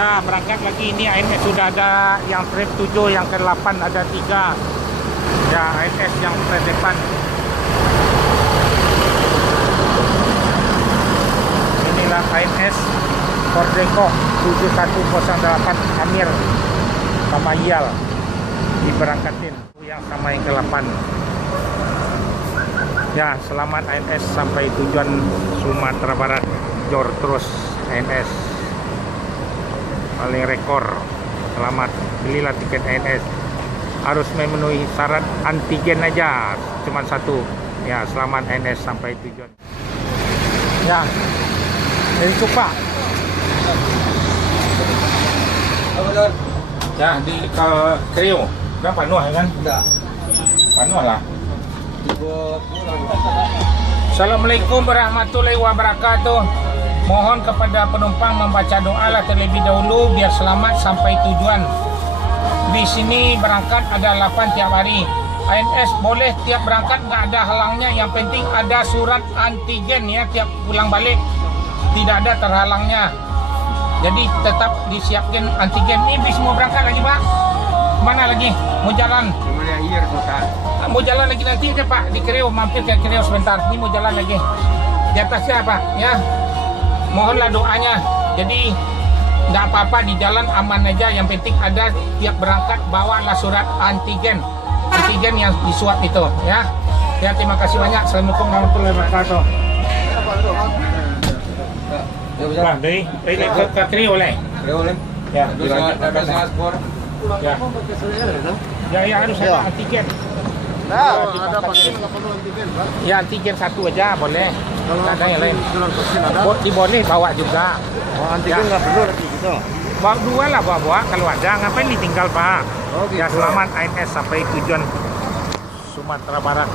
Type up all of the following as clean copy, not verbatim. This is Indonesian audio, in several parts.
Ya, berangkat lagi. Ini ANS sudah ada yang trip 7, yang ke-8 ada 3. Ya, ANS yang trip depan. Inilah ANS Kordeco 7108 Amir Kamayal diberangkatin yang sama yang ke-8. Ya, selamat ANS sampai tujuan Sumatera Barat. Jor terus ANS paling rekor. Selamat, belilah tiket ANS. Harus memenuhi syarat antigen aja, cuma 1. Ya, selamat ANS sampai tujuan. Ya, dari Cupa. Ya, di ke Krio. Udah panuh kan? Enggak. Panuh lah. Assalamualaikum warahmatullahi wabarakatuh. Mohon kepada penumpang membaca doa lah terlebih dahulu biar selamat sampai tujuan. Di sini berangkat ada 8 tiap hari. ANS boleh tiap berangkat, nggak ada halangnya. Yang penting ada surat antigen ya tiap pulang balik. Tidak ada terhalangnya. Jadi tetap disiapkan antigen. Ini bis mau berangkat lagi Pak? Mana lagi? Mau jalan? Mau jalan lagi nanti aja Pak. Di Krio, mampir ke Krio sebentar. Ini mau jalan lagi. Di atasnya Pak ya. Mohonlah doanya. Jadi nggak apa-apa di jalan, aman aja. Yang penting ada tiap berangkat bawalah surat antigen yang disuap itu ya. Ya, terima kasih banyak. Assalamualaikum warahmatullahi wabarakatuh. Nah, dari ke Krio oleh. Ya, ya harus ada antigen. Nah, ada vaksin nggak perlu antigen, Pak? Ya, antigen 1 aja boleh. Kalau ada yang lain. surat vaksin ada? Boleh bawa juga. Oh, antigen nggak perlu lagi gitu. Bawa 2 lah, bawa kalau ada. Ngapain ditinggal Pak? Oh, gitu. Ya, selamat ANS sampai tujuan Sumatera Barat.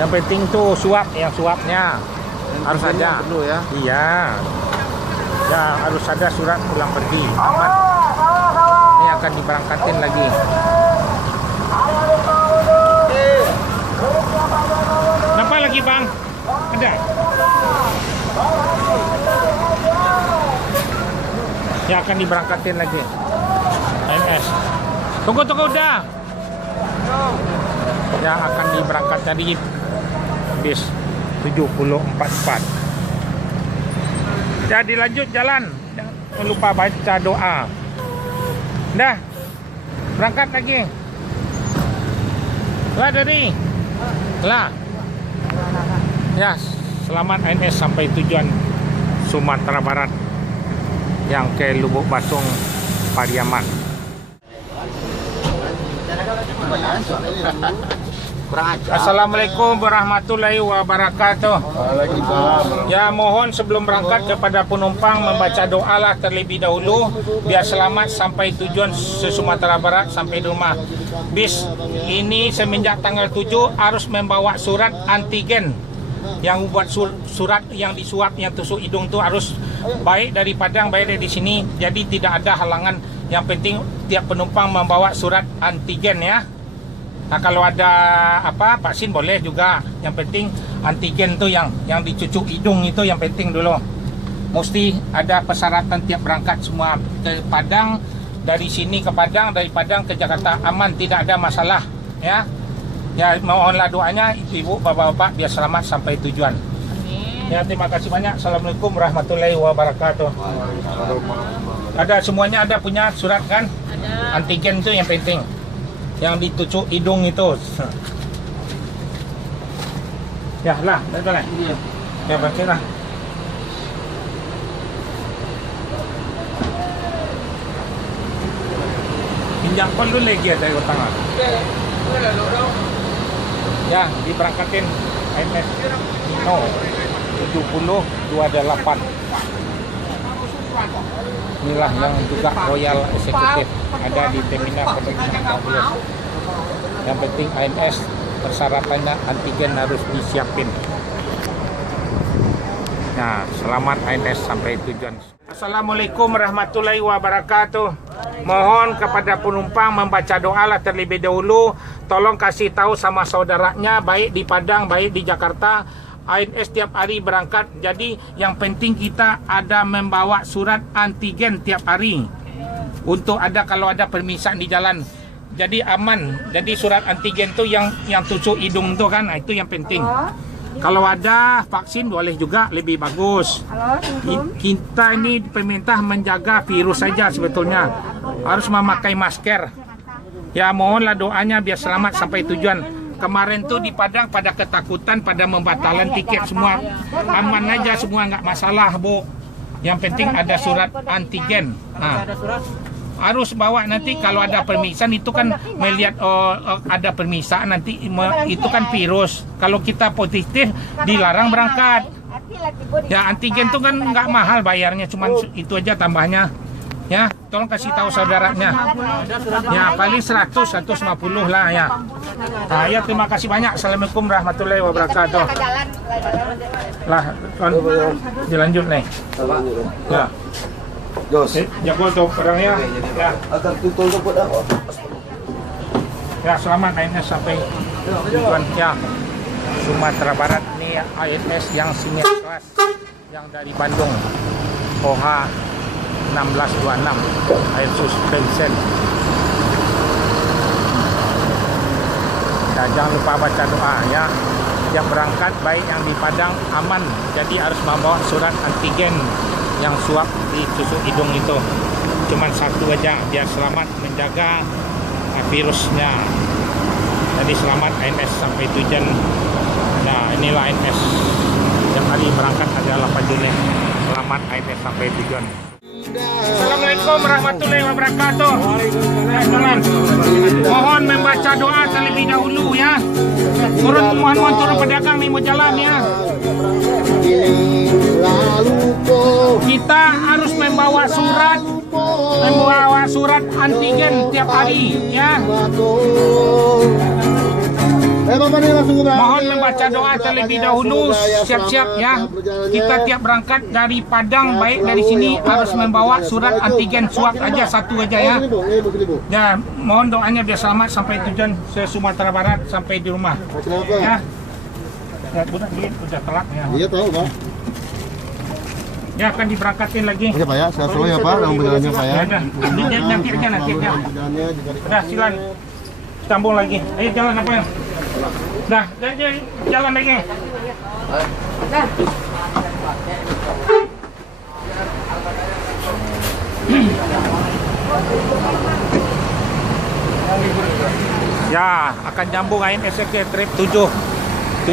Yang penting tuh yang suapnya harus ada. Perlu ya. Iya. Ya, harus ada surat pulang pergi. Aman. Ini akan diberangkatin lagi. Kenapa lagi Bang? Ada? Ya, akan diberangkatin lagi ANS. Tunggu udah. Ya, akan diberangkatkan di bis 7044. Jadi lanjut jalan. Jangan lupa baca doa. Dah. Berangkat lagi. Lah dari. Lah. Ya, selamat ANS sampai tujuan Sumatera Barat yang ke Lubuk Batung, Pariaman. Assalamualaikum warahmatullahi wabarakatuh. Ya, mohon sebelum berangkat kepada penumpang membaca doa lah terlebih dahulu biar selamat sampai tujuan Sumatera Barat sampai di rumah. Bis ini semenjak tanggal 7 harus membawa surat antigen. Yang buat surat yang disuap, yang tusuk hidung tuh harus baik dari Padang, baik dari sini. Jadi tidak ada halangan. Yang penting tiap penumpang membawa surat antigen ya. Nah, kalau ada vaksin boleh juga. Yang penting antigen tuh yang dicucuk hidung itu yang penting dulu. Mesti ada persyaratan tiap berangkat semua ke Padang, dari sini ke Padang, dari Padang ke Jakarta aman, tidak ada masalah ya. Ya, mohonlah doanya ibu, bapak-bapak biar selamat sampai tujuan. Ya, terima kasih banyak. Assalamualaikum warahmatullahi wabarakatuh. Ada semuanya, ada punya surat kan? Ada. Antigen itu yang penting. Yang ditucuk hidung itu. Ya lah, betul lah. Iya. Ya, baca lah. Pinjam pun dulu lagi ada utang. Ya, diberangkatin ANS Nino 7028. Inilah yang juga Royal Executive ada di terminal penerbangan 12. Yang penting ANS persyaratannya antigen harus disiapin. Nah, selamat ANS sampai tujuan. Assalamualaikum warahmatullahi wabarakatuh. Mohon kepada penumpang membaca doa lah terlebih dahulu. Tolong kasih tahu sama saudaranya baik di Padang, baik di Jakarta, ANS tiap hari berangkat. Jadi yang penting kita ada membawa surat antigen tiap hari untuk ada kalau ada permisaan di jalan. Jadi aman. Jadi surat antigen tuh yang tusuk hidung tuh kan, itu yang penting. Kalau ada vaksin boleh juga, lebih bagus. Kita ini pemerintah menjaga virus saja sebetulnya. Harus memakai masker. Ya mohonlah doanya biar selamat sampai tujuan. Kemarin tuh di Padang pada ketakutan, pada membatalan tiket semua. Aman aja semua, nggak masalah, Bu. Yang penting ada surat antigen. Nah, harus bawa nanti kalau ada permisaan itu kan melihat ada permisaan nanti itu kan virus. Kalau kita positif dilarang berangkat. Ya antigen itu kan nggak mahal bayarnya, cuma itu aja tambahnya. Ya, tolong kasih tahu saudaranya. Ya, paling 100-150 lah ya. Nah, ya terima kasih banyak. Assalamualaikum warahmatullahi wabarakatuh. Lah, dilanjut nih. Ya. Jos. Jago tuh pedangnya. Ya. Akan tutul tu pada. Ya, selamat ANS sampai tujuan ya. Sumatera Barat ini ANS yang senior kelas yang dari Bandung. OH 1626 air suspension. Ya, jangan lupa baca doa ya. Yang berangkat baik yang di Padang aman. Jadi harus membawa surat antigen yang suap di tusuk hidung itu. Cuman satu aja biar selamat menjaga virusnya. Jadi selamat ANS sampai tujuan. Nah, inilah ANS yang hari berangkat adalah 8 Juni. Selamat ANS sampai tujuan. Assalamualaikum warahmatullahi wabarakatuh. Mohon membaca doa terlebih dahulu ya. Mohon turun pedagang nih mau jalan ya. Kita harus membawa surat antigen tiap hari ya. Mohon membaca doa terlebih dahulu, siap-siap ya. Kita tiap berangkat dari Padang, baik dari sini harus membawa surat antigen swab aja, satu aja ya. Ya, mohon doanya biar selamat sampai tujuan se Sumatera Barat sampai di rumah. Ya. Ya, udah telat ya. Iya tahu, Pak. Ya akan diberangkatin lagi. Oke, Pak ya, saya selalu ya, Pak, dalam perjalanannya, Pak ya. Nanti aja. Udah, silakan. Sambung lagi. Ayo jalan apa ya? Dah, jalan lagi. Ya, akan nyambung ANS ke trip 7006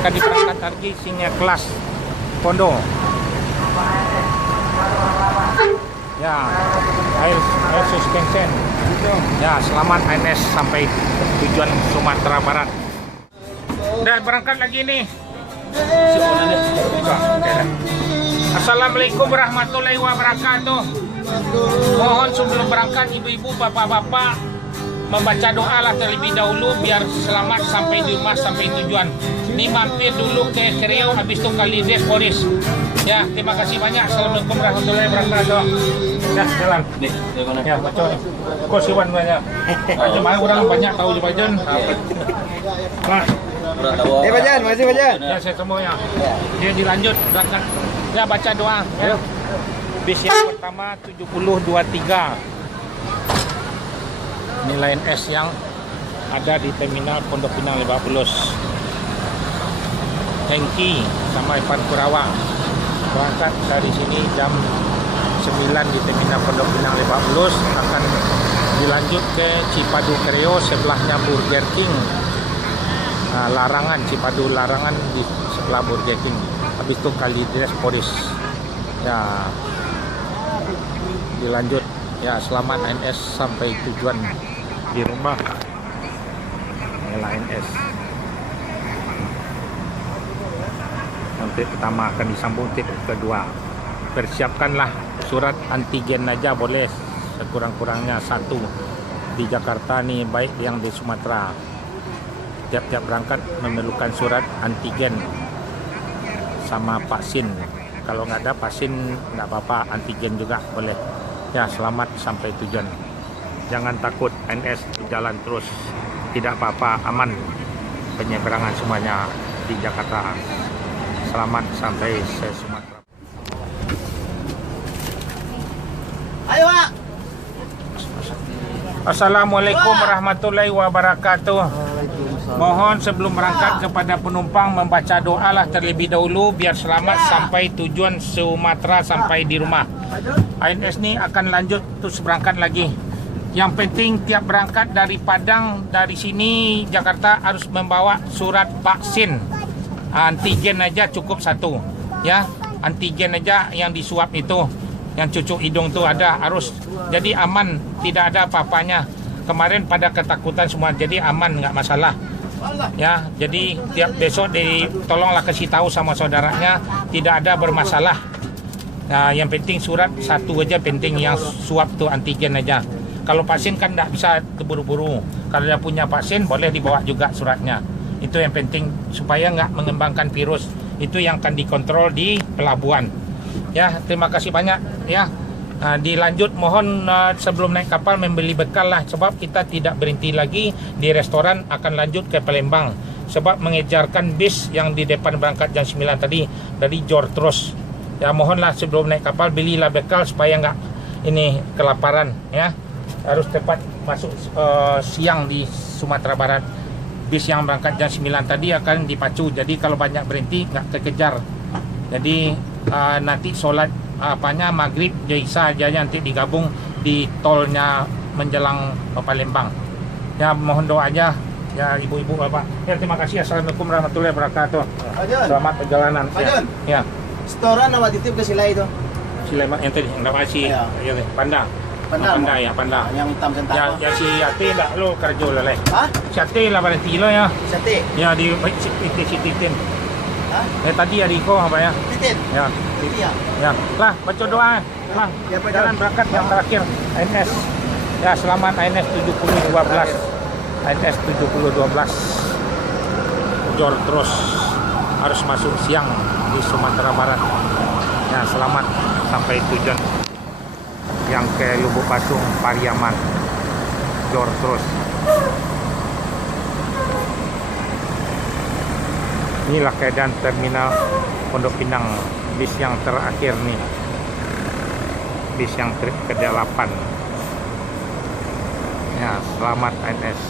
akan diberangkat lagi senior kelas Pondo. Ya, air suspension. Ya, selamat ANS sampai tujuan Sumatera Barat. Udah berangkat lagi nih. Assalamualaikum warahmatullahi wabarakatuh. Mohon sebelum berangkat ibu-ibu, bapak-bapak membaca doa lah terlebih dahulu biar selamat sampai di rumah sampai tujuan. Ini mampir dulu ke Kriau, habis itu Kalides Polis. Ya, terima kasih banyak. Assalamualaikum warahmatullahi wabarakatuh. Ya, jalan. Ya, baca nih. Kok siwan banyak. Jemaah orang banyak tahu di Bajan. Nah. Bajan, masih Bajan. Ya, saya semuanya. Dia dilanjut berangkat. Ya, baca doa. Ya. Bis yang pertama 7023. Nilai NS yang ada di terminal Pondok Pinang Lebak Bulus. Hengki sama Ipan Kurawa. Berangkat dari sini jam 9 di terminal Pondok Pinang Lebak Bulus, akan dilanjut ke Cipadu Kreo, sebelahnya Burger King. Nah, Larangan, Cipadu Larangan di sebelah Burger King. Habis itu Kalides Polis. Ya, dilanjut. Ya, selamat ANS sampai tujuan di rumah. ANS. Tip pertama akan disambung tip kedua. Persiapkanlah surat antigen aja boleh, sekurang-kurangnya 1 di Jakarta nih, baik yang di Sumatera. Tiap-tiap berangkat memerlukan surat antigen sama vaksin. Kalau nggak ada vaksin nggak apa-apa, antigen juga boleh. Ya, selamat sampai tujuan. Jangan takut, ANS jalan terus, tidak apa-apa, aman penyeberangan semuanya. di Jakarta. Selamat sampai Sumatera. Ayo, Pak. Assalamualaikum warahmatullahi wabarakatuh. Mohon sebelum berangkat kepada penumpang membaca doa lah terlebih dahulu biar selamat sampai tujuan Sumatera sampai di rumah. ANS ni akan lanjut terus berangkat lagi. Yang penting tiap berangkat dari Padang, dari sini Jakarta harus membawa surat vaksin. Antigen aja cukup satu, ya. Antigen aja yang disuap itu, yang cucuk hidung tu ada harus. Jadi aman, tidak ada apa-apanya. Kemarin pada ketakutan semua, jadi aman, nggak masalah. Ya, jadi tiap besok tolonglah kasih tahu sama saudaranya tidak ada bermasalah. Nah, yang penting surat satu aja penting, yang suap tu antigen aja. Kalau vaksin kan nggak bisa terburu-buru. Kalau dia punya vaksin boleh dibawa juga suratnya. Itu yang penting supaya nggak mengembangkan virus. Itu yang akan dikontrol di pelabuhan. Ya, terima kasih banyak. Ya, dilanjut mohon sebelum naik kapal membeli bekal lah. Sebab kita tidak berhenti lagi di restoran, akan lanjut ke Palembang. Sebab mengejarkan bis yang di depan berangkat jam 9 tadi dari Jortros. Ya, mohonlah sebelum naik kapal belilah bekal supaya nggak ini kelaparan. Ya, harus tepat masuk siang di Sumatera Barat. Bis yang berangkat jam 9 tadi akan dipacu. Jadi kalau banyak berhenti nggak kekejar. Jadi nanti sholat maghrib, isya aja nanti digabung di tolnya menjelang Palembang. Ya, mohon doa aja ya ibu-ibu bapak. Ya, terima kasih. Assalamualaikum warahmatullahi wabarakatuh. Selamat perjalanan. Ya. Setoran awak titip ke Sila itu. Sila yang tadi yang kasih. Ya, Panda. Panda ya, Panda. Yang hitam sentang. Ya si Ate lah lo kerja lah leh. Hah? Si Ate lah pada tilo ya. Sate. Ya di Titin. Hah? Tadi ada Iko apa ya? Titin. Ya. Iya. Ya. Lah baca doa. Lah. Ya, Pak. Jalan berangkat yang terakhir ANS. Ya, selamat ANS 7012. ANS 7012. Jor terus harus masuk siang di Sumatera Barat. Ya, selamat sampai tujuan. Yang ke Lubuk Pasung, Pariaman, Jor terus. Inilah keadaan terminal Pondok Pinang, bis yang terakhir nih, bis yang ke-8. Ya, selamat ANS.